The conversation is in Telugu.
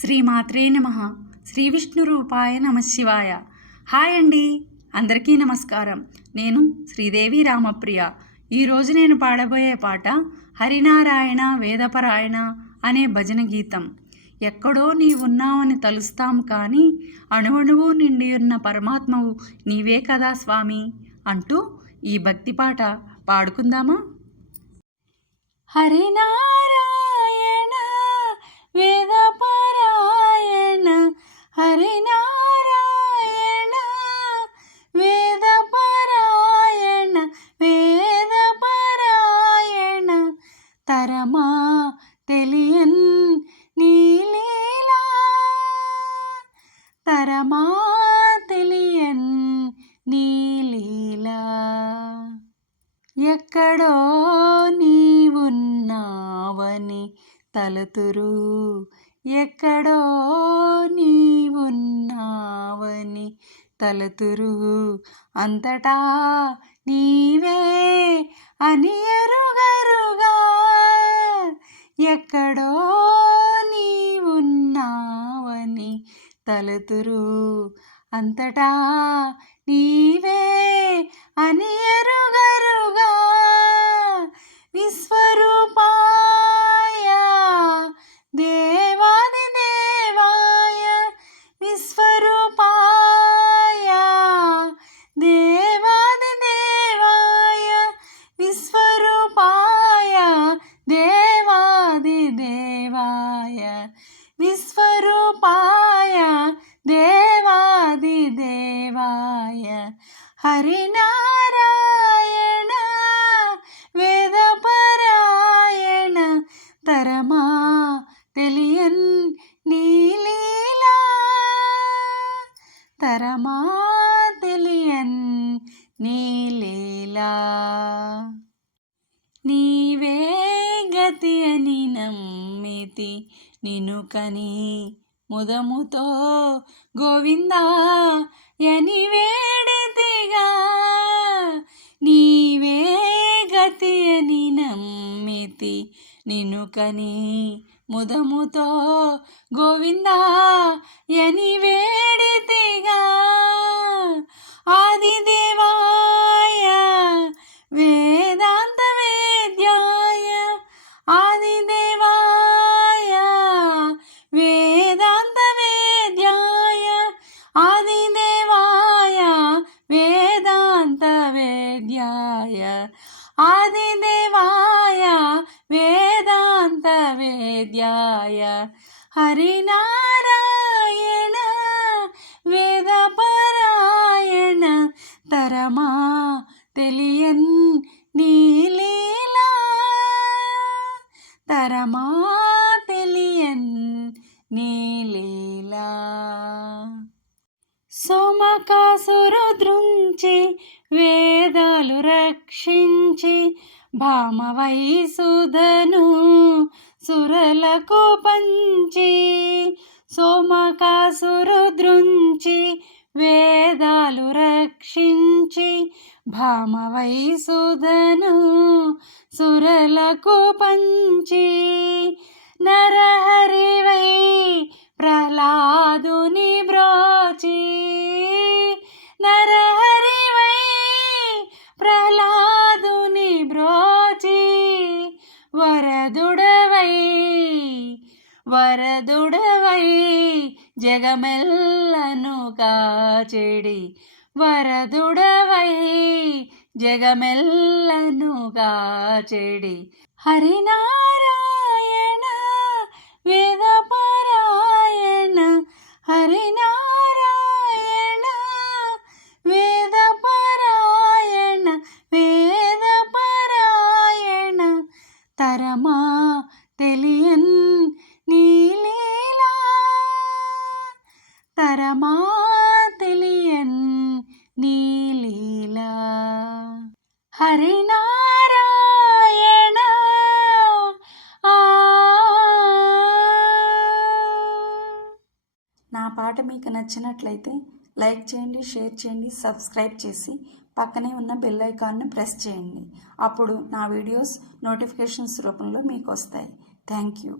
శ్రీమాత్రే నమః. శ్రీ విష్ణు రూపాయ నమశివాయ. హాయ్ అండి, అందరికీ నమస్కారం. నేను శ్రీదేవి రామప్రియ. ఈరోజు నేను పాడబోయే పాట హరినారాయణ వేదపరాయణ అనే భజన గీతం. ఎక్కడో నీవున్నావని తలుస్తాం కానీ అణువణువు నిండి ఉన్న పరమాత్మవు నీవే కదా స్వామి అంటూ ఈ భక్తి పాట పాడుకుందామా? హరినారాయణ వేదపరాయణ, హరినారాయణ వేదపరాయణ, వేదపరాయణ తరమా తెలియన్ నీలీలా, తరమా తెలియన్ నీలీలా. ఎక్కడో నీవున్నావని తలతురు, ఎక్కడో నీవున్నావని తలతురు, అంతటా నీవే అని ఎరుగరుగా. ఎక్కడో నీవున్నావని తలతురు, అంతటా నీవే అని ఎరుగరుగా. విశ్వరూపాయ దేవాది దేవాయ, విశ్వరూపాయ దేవాది దేవాయ, విశ్వరూపాయ దేవాది దేవాయ, విశ్వరూపాయ దేవాది దేవాయ. హరినారాయణ వేదపరాయణ తరమా తెలియన్ నీలీలా, తరమా తెలియన్ నీలీలా. నీవే గతి అని నమ్మితి నిన్ను కని ముదముతో గోవిందా యని వేడితిగా. నీవే గతి అని నమ్మితి నిన్ను కని ముదముతో గోవిందా యని వేడితిగా. ఆదిదేవాయ వేదాంత వేద్యాయ, ఆదిదేవాయ వేదాంత వేద్యాయ, ఆదిదేవాయ వేదాంత వేద్యాయ, ఆదిదేవాయ వేదాంత వేద్యాయ. హరినారాయణ వేదపరాయణ తరమా తెలియన్ నీలీలా, తరమా తెలియన్ నీలీలా. సోమకాసురు దృంచి వేదాలు రక్షించి భామవైసుధను సురలకు పంచి, సోమకాసురు దృంచి వేదాలు రక్షించి భామవైసుధను సురలకు పంచి, నరహరివై ప్రహ్లాదుని బ్రోచి, నరహరివై ప్రహ్లాదుని బ్రోచి, వరదుడవై వరదుడవై జగమెల్లను కాచెడి, వరదుడవై జగమెల్లను కాచెడి. హరినారాయణ వేదపరాయణ, హరినారాయణ వేదపరాయణ, వేదపరాయణ తరమా తెలియన్ నీలీలా, తరమా తెలియన్ నీలీలా. హరినారాయణ. నా పాట మీకు నచ్చినట్లయితే లైక్ చేయండి, షేర్ చేయండి, సబ్స్క్రైబ్ చేసి పక్కనే ఉన్న బెల్ ఐకాన్ను ప్రెస్ చేయండి. అప్పుడు నా వీడియోస్ నోటిఫికేషన్స్ రూపంలో మీకు వస్తాయి. Thank you.